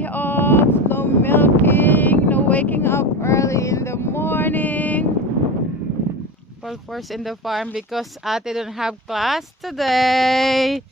day off, no milking, no waking up early in the morning. Full force in the farm because ate don't have class today.